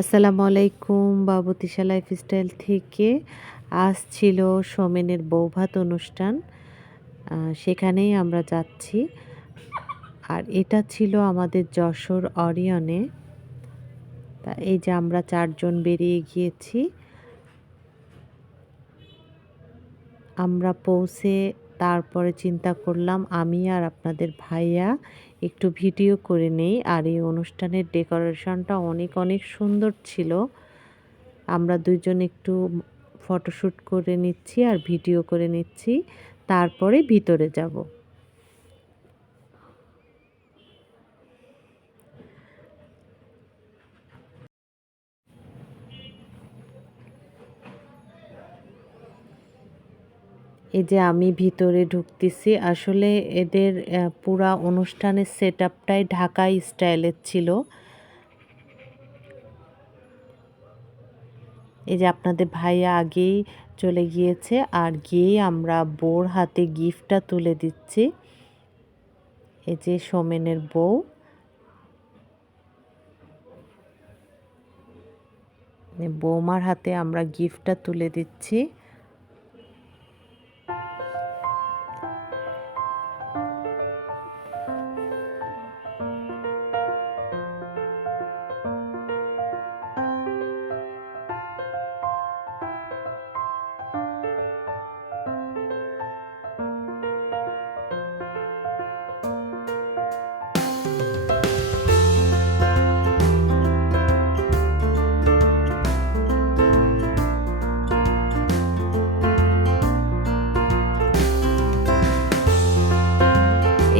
আসসালামু আলাইকুম বাবুতিশা লাইফস্টাইল থেকে। আজ ছিল সোমেনের বৌভাত অনুষ্ঠান। সেখানেই আমরা যাচ্ছি। আর এটা ছিল আমাদের যশোর অরিয়নে। তা এই যে আমরা চারজন বেরিয়ে গিয়েছি। আমরা পৌঁছে তারপরে চিন্তা করলাম, আমি আর আপনাদের ভাইয়া একটু ভিডিও করে নেই। আর এই অনুষ্ঠানের ডেকোরেশনটা অনেক অনেক সুন্দর ছিল। আমরা দুজন একটু ফটোশ্যুট করে নিচ্ছি আর ভিডিও করে নিচ্ছি। তারপরে ভিতরে যাব। এই যে আমি ভিতরে ঢুকতেছি, আসলে এদের পুরা অনুষ্ঠানের সেট আপটাই ঢাকাই স্টাইলের ছিল। এই যে আপনাদের ভাইয়া আগেই চলে গিয়েছে, আর গিয়ে আমরা বোর হাতে গিফটটা তুলে দিচ্ছি। এই যে সোমেনের বউ। বৌমার হাতে আমরা গিফটটা তুলে দিচ্ছি।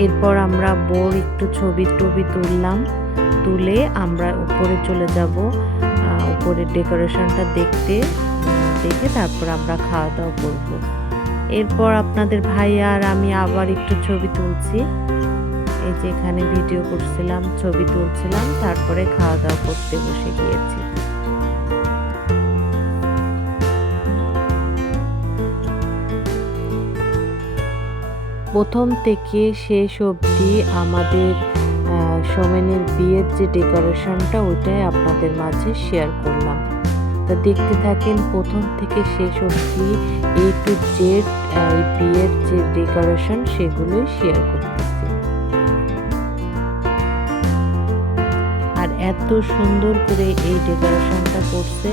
এরপর আমরা বোর একটু ছবি টবি তুললাম, তুলে আমরা উপরে চলে যাব উপরের ডেকোরেশনটা দেখতে, দেখে তারপর আমরা খাওয়া দাওয়া করব। এরপর আপনাদের ভাই আর আমি আবার একটু ছবি তুলছি। এই যে এখানে ভিডিও করছিলাম, ছবি তুলছিলাম, তারপরে খাওয়া দাওয়া করতে বসে গিয়েছি। প্রথম থেকে শেষ অবধি আমাদের সোমেনের বিয়ের যে ডেকোরেশনটা, ওইটাই আপনাদের মাঝে শেয়ার করলাম। তা দেখতে থাকেন, প্রথম থেকে শেষ অবধি এ টু জেড এই বিয়ের যে ডেকোরেশন, সেগুলোই শেয়ার করতেছি। আর এত সুন্দর করে এই ডেকোরেশনটা করছে